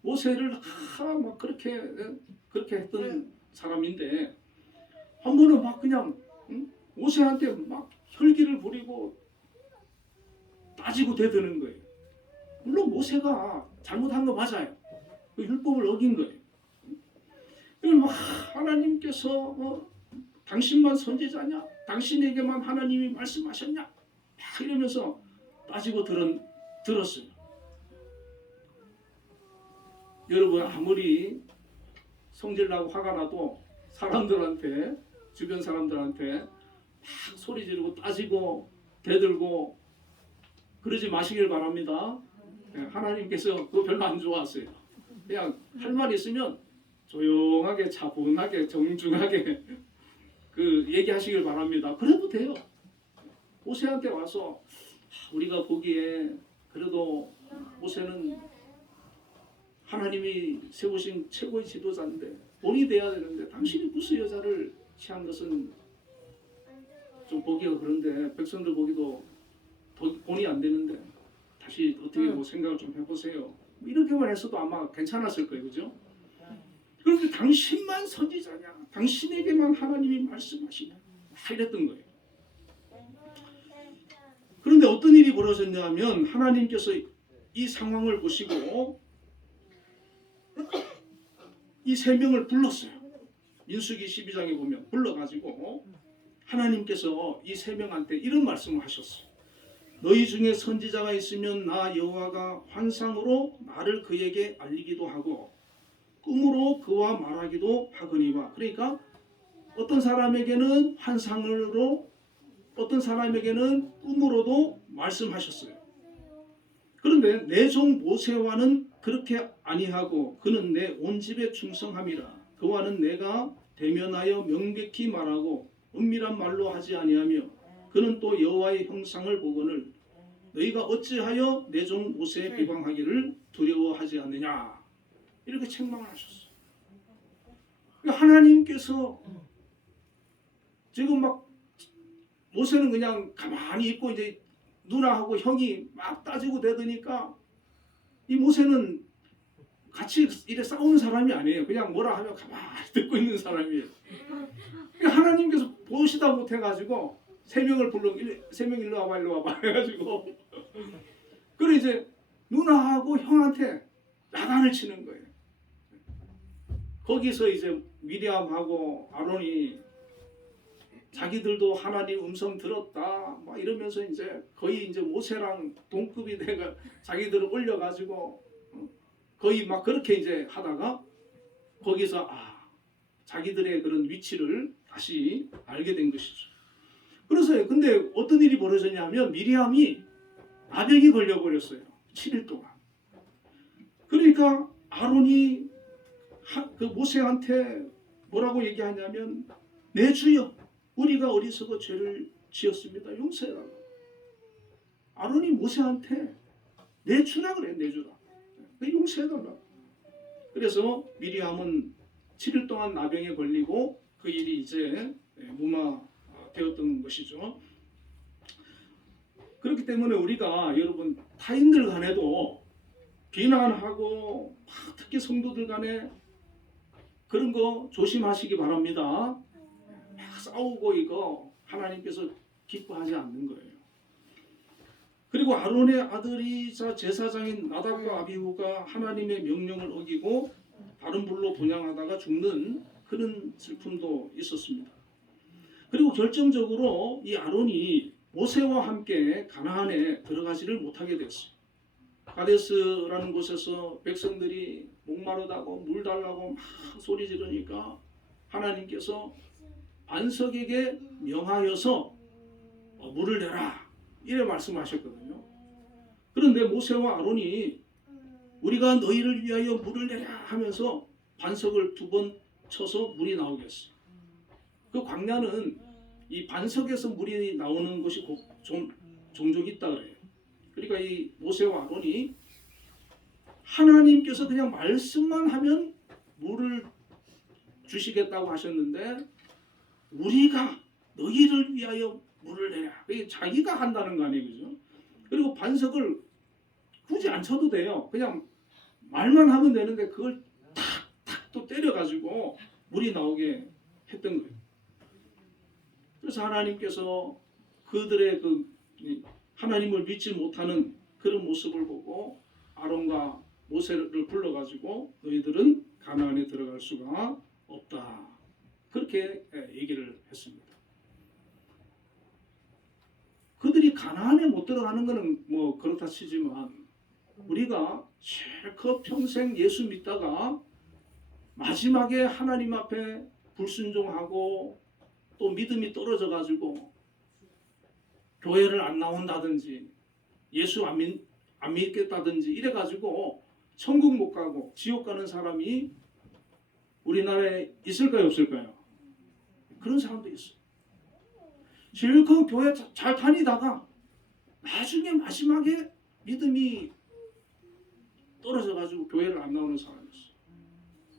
모세를 막 그렇게 했던 사람인데 한 번은 막 그냥 모세한테 막 혈기를 부리고 따지고 대드는 거예요. 물론 모세가 잘못한 거 맞아요. 그 율법을 어긴 거예요. 막 하나님께서 당신만 선지자냐? 당신에게만 하나님이 말씀하셨냐? 막 이러면서 따지고 들었어요. 여러분 아무리 성질나고 화가 나도 사람들한테 주변 사람들한테 막 소리 지르고 따지고 대들고 그러지 마시길 바랍니다. 하나님께서 그거 별로 안 좋아하세요. 그냥 할 말 있으면 조용하게 차분하게 정중하게 그 얘기하시길 바랍니다. 그래도 돼요. 모세한테 와서 우리가 보기에 그래도 모세는 하나님이 세우신 최고의 지도자인데 본이 돼야 되는데 당신이 구스 여자를 취한 것은 좀 보기가 그런데 백성들 보기도 본이 안 되는데 다시 어떻게 뭐 생각을 좀 해보세요. 이렇게만 했어도 아마 괜찮았을 거예요, 그죠? 그런데 당신만 선지자냐? 당신에게만 하나님이 말씀하시냐? 이랬던 거예요. 그런데 어떤 일이 벌어졌냐 하면 하나님께서 이 상황을 보시고 이 세 명을 불렀어요. 민수기 12장에 보면 불러가지고 하나님께서 이 세 명한테 이런 말씀을 하셨어요. 너희 중에 선지자가 있으면 나 여호와가 환상으로 나를 그에게 알리기도 하고 꿈으로 그와 말하기도 하거니와. 그러니까 어떤 사람에게는 환상으로 어떤 사람에게는 꿈으로도 말씀하셨어요. 그런데 내 종 모세와는 그렇게 아니하고 그는 내 온 집에 충성함이라. 그와는 내가 대면하여 명백히 말하고 은밀한 말로 하지 아니하며 그는 또 여호와의 형상을 보거늘 너희가 어찌하여 내 종 모세에 비방하기를 두려워하지 않느냐. 이렇게 책망을 하셨어요. 하나님께서 지금 막 모세는 그냥 가만히 있고 이제 누나하고 형이 막 따지고 대드니까 이 모세는 같이 이래 싸우는 사람이 아니에요. 그냥 뭐라 하면 가만히 듣고 있는 사람이에요. 하나님께서 보시다 못해가지고 세 명을 불러 세 명 일로 와봐 해가지고 그래 이제 누나하고 형한테 야단을 치는 거예요. 거기서 이제 미리암하고 아론이 자기들도 하나님 음성 들었다 막 이러면서 이제 거의 이제 모세랑 동급이 돼가 자기들을 올려가지고 거의 막 그렇게 이제 하다가 거기서 자기들의 그런 위치를 다시 알게 된 것이죠. 그래서 근데 어떤 일이 벌어졌냐면 미리암이 나병이 걸려버렸어요. 7일 동안. 그러니까 아론이 그 모세한테 뭐라고 얘기하냐면 내 주여 우리가 어리석어 죄를 지었습니다. 용서해달라고. 아론이 모세한테 내 주라 그래. 내 주라. 용서해달라고. 그래서 미리암은 7일 동안 나병에 걸리고 그 일이 이제 무마되었던 것이죠. 그렇기 때문에 우리가 여러분 타인들 간에도 비난하고 특히 성도들 간에 그런 거 조심하시기 바랍니다. 막 싸우고 이거 하나님께서 기뻐하지 않는 거예요. 그리고 아론의 아들이자 제사장인 나답과 아비후가 하나님의 명령을 어기고 다른 불로 분향하다가 죽는 그런 슬픔도 있었습니다. 그리고 결정적으로 이 아론이 모세와 함께 가나안에 들어가지를 못하게 됐어요. 가데스라는 곳에서 백성들이 목마르다고 물 달라고 막 소리 지르니까 하나님께서 반석에게 명하여서 물을 내라 이래 말씀하셨거든요. 그런데 모세와 아론이 우리가 너희를 위하여 물을 내라 하면서 반석을 2번 쳐서 물이 나오게 했어요. 그 광야는 이 반석에서 물이 나오는 것이 종종 있다 그래요. 그러니까 이 모세와 아론이 하나님께서 그냥 말씀만 하면 물을 주시겠다고 하셨는데 우리가 너희를 위하여 물을 내라. 이게 자기가 한다는 거 아니에요, 그죠? 그리고 반석을 굳이 안 쳐도 돼요. 그냥 말만 하면 되는데 그걸 탁탁 또 때려가지고 물이 나오게 했던 거예요. 그래서 하나님께서 그들의 그 하나님을 믿지 못하는 그런 모습을 보고 아론과 모세를 불러가지고 너희들은 가나안에 들어갈 수가 없다. 그렇게 얘기를 했습니다. 그들이 가나안에 못 들어가는 것은 뭐 그렇다 치지만 우리가 실컷 평생 예수 믿다가 마지막에 하나님 앞에 불순종하고 또 믿음이 떨어져 가지고 교회를 안 나온다든지 예수 안 믿겠다든지 이래 가지고 천국 못 가고 지옥 가는 사람이 우리나라에 있을까요, 없을까요? 그런 사람도 있어요. 실컷 교회 잘 다니다가 나중에 마지막에 믿음이 떨어져 가지고 교회를 안 나오는 사람이 있어요.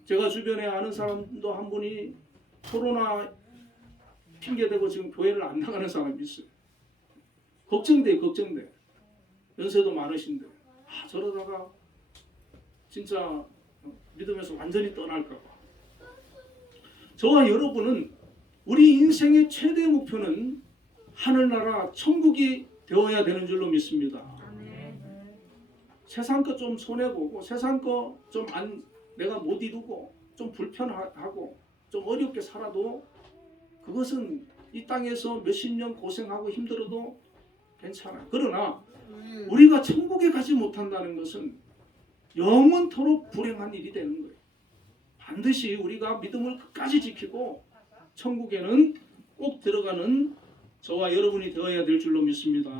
제가 주변에 아는 사람도 한 분이 코로나 핑계대고 지금 교회를 안 나가는 사람이 있어요. 걱정돼. 연세도 많으신데 저러다가 진짜 믿음에서 완전히 떠날까 봐. 저와 여러분은 우리 인생의 최대 목표는 하늘나라 천국이 되어야 되는 줄로 믿습니다. 세상 거 좀 손해보고 세상 거 좀 내가 못 이루고 좀 불편하고 좀 어렵게 살아도 그것은 이 땅에서 몇십 년 고생하고 힘들어도 괜찮아요. 그러나 우리가 천국에 가지 못한다는 것은 영원토록 불행한 일이 되는 거예요. 반드시 우리가 믿음을 끝까지 지키고 천국에는 꼭 들어가는 저와 여러분이 되어야 될 줄로 믿습니다.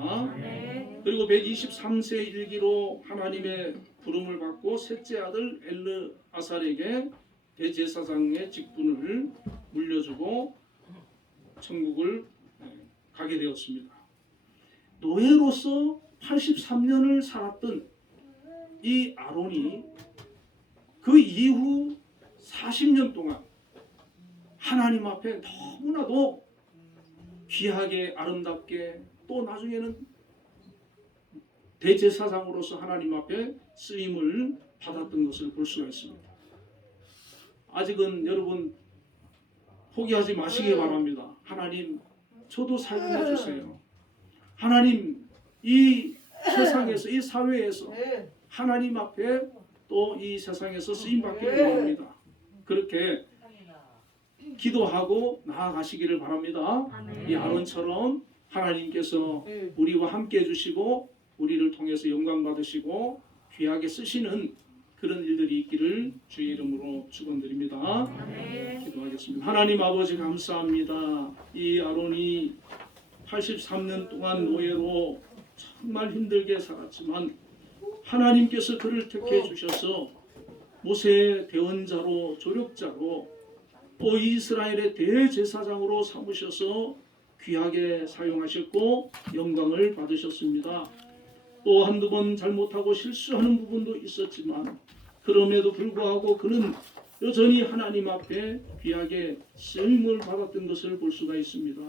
그리고 123세 일기로 하나님의 부름을 받고 셋째 아들 엘르아살에게 대제사장의 직분을 물려주고 천국을 가게 되었습니다. 노예로서 83년을 살았던 이 아론이 그 이후 40년 동안 하나님 앞에 너무나도 귀하게 아름답게 또 나중에는 대제사장으로서 하나님 앞에 쓰임을 받았던 것을 볼 수가 있습니다. 아직은 여러분 포기하지 마시기 바랍니다. 하나님 저도 사용해 주세요. 하나님 이 세상에서 이 사회에서 하나님 앞에 또 이 세상에서 쓰임 받기를 원합니다. 그렇게 기도하고 나아가시기를 바랍니다. 이 아론처럼 하나님께서 우리와 함께 해주시고 우리를 통해서 영광 받으시고 귀하게 쓰시는 그런 일들이 있기를 주의 이름으로 축원드립니다. 기도하겠습니다. 하나님 아버지 감사합니다. 이 아론이 83년 동안 노예로 정말 힘들게 살았지만 하나님께서 그를 택해 주셔서 모세의 대언자로 조력자로 또 이스라엘의 대제사장으로 삼으셔서 귀하게 사용하셨고 영광을 받으셨습니다. 또 한두 번 잘못하고 실수하는 부분도 있었지만 그럼에도 불구하고 그는 여전히 하나님 앞에 귀하게 쓰임을 받았던 것을 볼 수가 있습니다.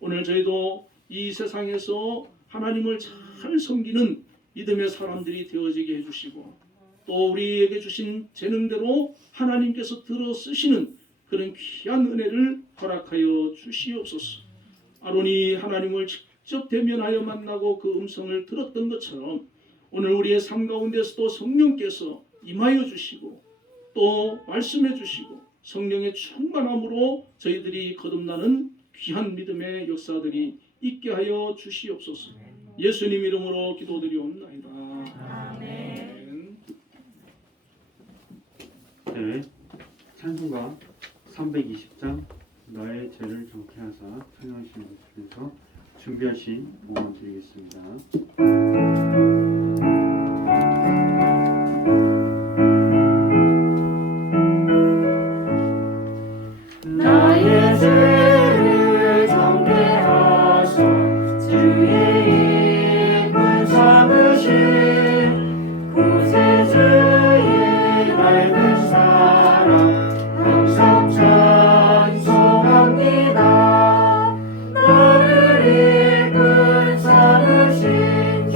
오늘 저희도 이 세상에서 하나님을 잘 섬기는 믿음의 사람들이 되어지게 해주시고 또 우리에게 주신 재능대로 하나님께서 들어 쓰시는 그런 귀한 은혜를 허락하여 주시옵소서. 아론이 하나님을 직접 대면하여 만나고 그 음성을 들었던 것처럼 오늘 우리의 삶 가운데서도 성령께서 임하여 주시고 또 말씀해 주시고 성령의 충만함으로 저희들이 거듭나는 귀한 믿음의 역사들이 있게 하여 주시옵소서. 예수님 이름으로 기도드리옵나이다. 아멘. 네, 찬송가 320장 나의 죄를 정케 하사 찬양하시는 것에서 준비하신 응원 드리겠습니다. 나의 죄를 정케 하사 주의 이름 삼으신 구세주의 맑은 사랑 항상 찬송합니다. 나를 이끌 삼으신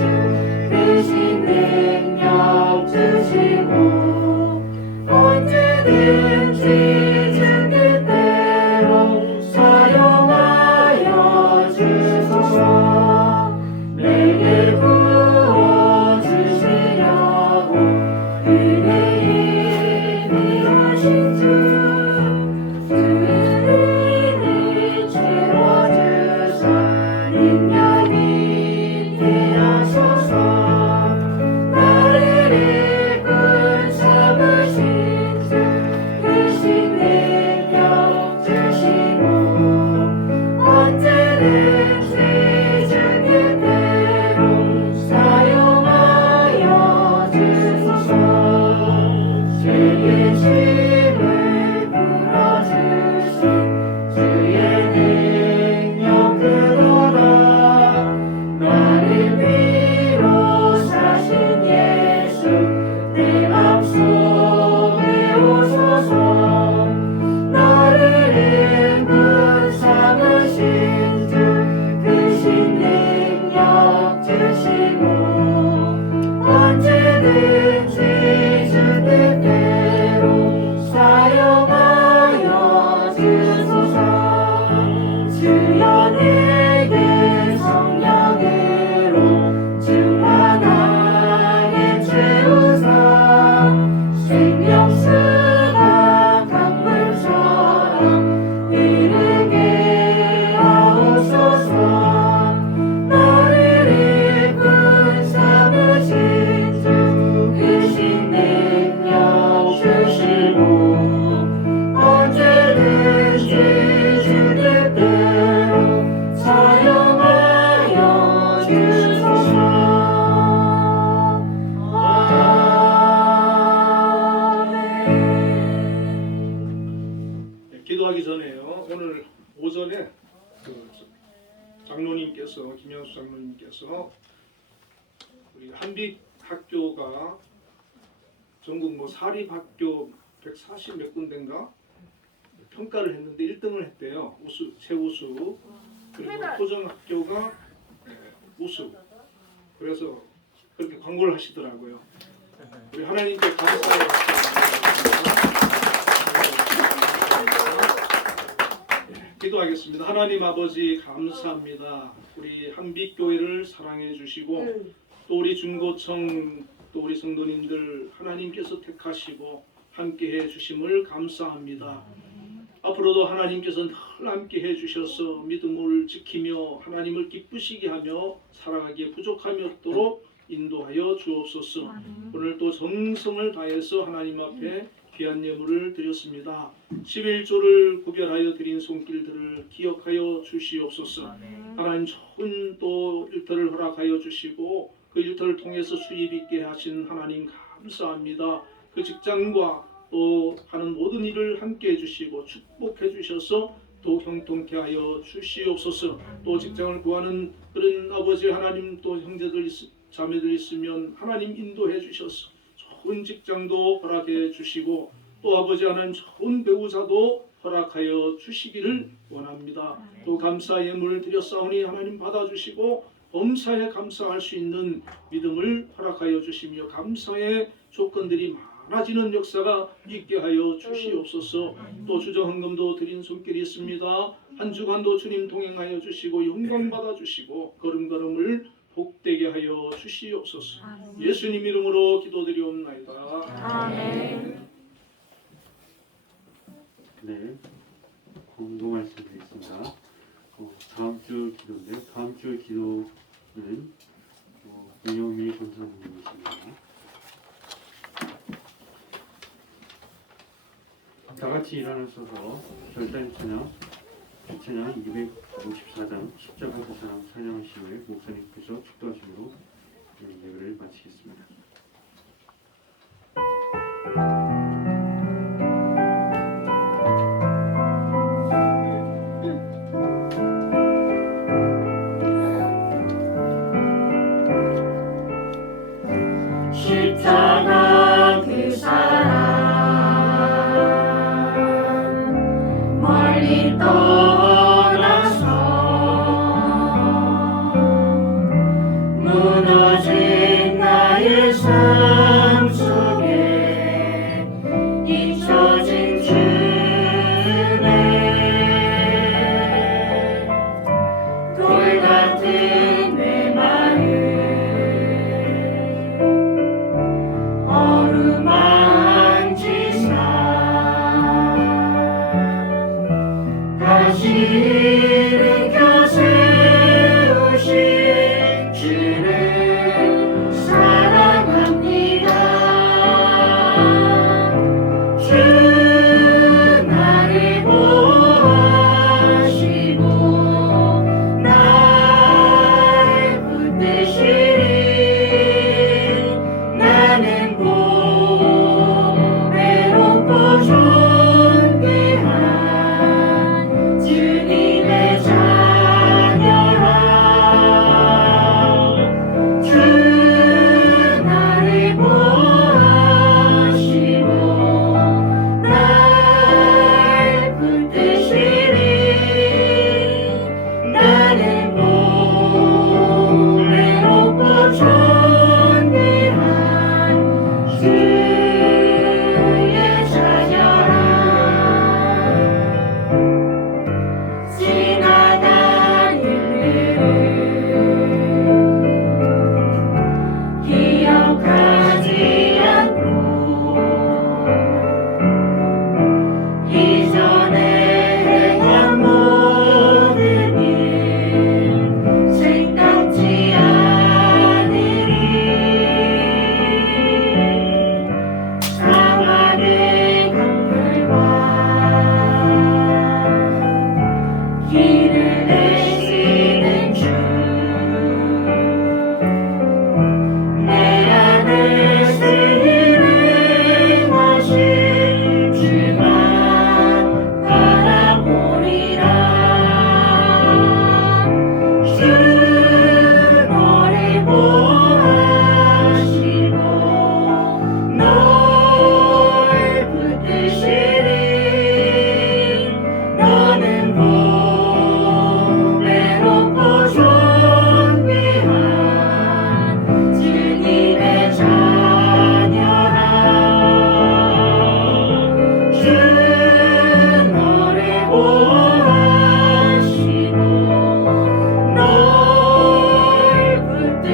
우리 한빛 학교가 전국 뭐 사립학교 140 몇 군데인가 평가를 했는데 1등을 했대요. 우수, 최우수. 그리고 토정학교가 우수. 그래서 그렇게 광고를 하시더라고요. 우리 하나님께 감사해요. 기도하겠습니다. 하나님 아버지 감사합니다. 우리 한빛교회를 사랑해 주시고 또 우리 중고청 또 우리 성도님들 하나님께서 택하시고 함께해 주심을 감사합니다. 앞으로도 하나님께서 늘 함께해 주셔서 믿음을 지키며 하나님을 기쁘시게 하며 살아가기에 부족함이 없도록 인도하여 주옵소서. 오늘 또 정성을 다해서 하나님 앞에 귀한 예물을 드렸습니다. 11조를 구별하여 드린 손길들을 기억하여 주시옵소서. 하나님 좋은 또 일터를 허락하여 주시고 그 일터를 통해서 수입 있게 하신 하나님 감사합니다. 그 직장과 또 하는 모든 일을 함께 해주시고 축복해 주셔서 또 형통케 하여 주시옵소서. 또 직장을 구하는 그런 아버지 하나님 또 형제들 자매들 있으면 하나님 인도해 주셔서 좋은 직장도 허락해 주시고 또 아버지 하나님 좋은 배우자도 허락하여 주시기를 원합니다. 또 감사 예물을 드렸사오니 하나님 받아주시고 범사에 감사할 수 있는 믿음을 허락하여 주시며 감사의 조건들이 많아지는 역사가 있게 하여 주시옵소서. 또 주정헌금도 드린 손길이 있습니다. 한 주간도 주님 동행하여 주시고 영광 받아 주시고 걸음걸음을 복되게 하여 주시옵소서. 예수님 이름으로 기도드리옵나이다. 아멘. 네, 공도 말씀드리겠습니다. 다음 주 기도인데요. 다음 주 기도는 윤영미 권사님이십니다. 다 같이 일어나셔서 결단 찬양, 주찬양 254장 십자가 대상 찬양하신 후에 목사님께서 축도하심으로 예배를 마치겠습니다. 십자가 그 사랑 멀리 떠나서 무너진 나의 삶 속에 잊혀진 주네 돌 같은 내 마음 어루만지사 다시 일으켜 세우신 주를 사랑합니다.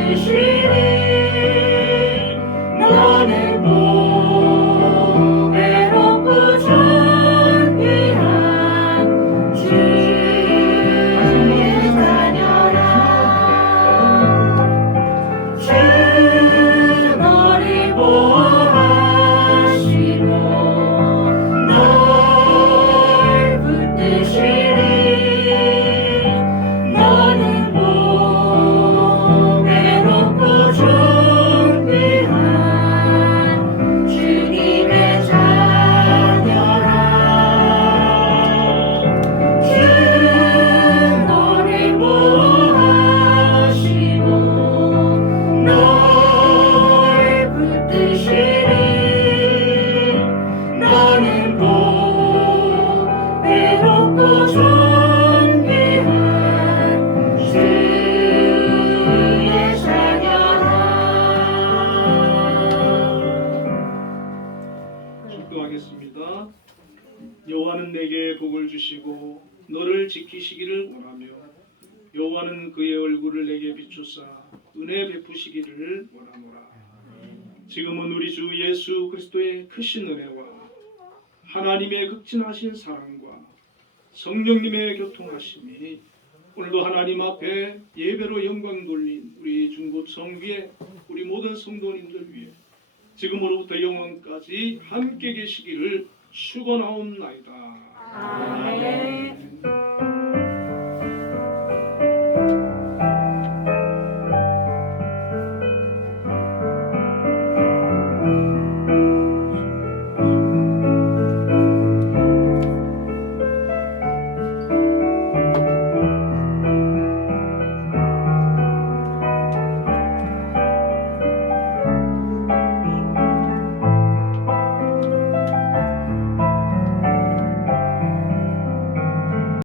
붙드시리 너는 보배롭고 존귀한 주의 자녀라 주 너를 보호하시고 널 붙드시리 너는 보배롭고 존귀한 주님의 자녀라 주 너를 보호하시고 널 붙드시리 너는 보배롭고 존귀한 주의 자녀라. 기도하겠습니다. 여호와는 내게 복을 주시고 너를 지키시기를 원하며 여호와는 그의 얼굴을 내게 비추사 은혜 베푸시기를 원하노라. 지금은 우리 주 예수 그리스도의 크신 은혜와 하나님의 극진하신 사랑과 성령님의 교통하심이 오늘도 하나님 앞에 예배로 영광 돌린 우리 중국 성교회 우리 모든 성도님들 위해 지금으로부터 영원까지 함께 계시기를 축원하옵나이다. 아멘.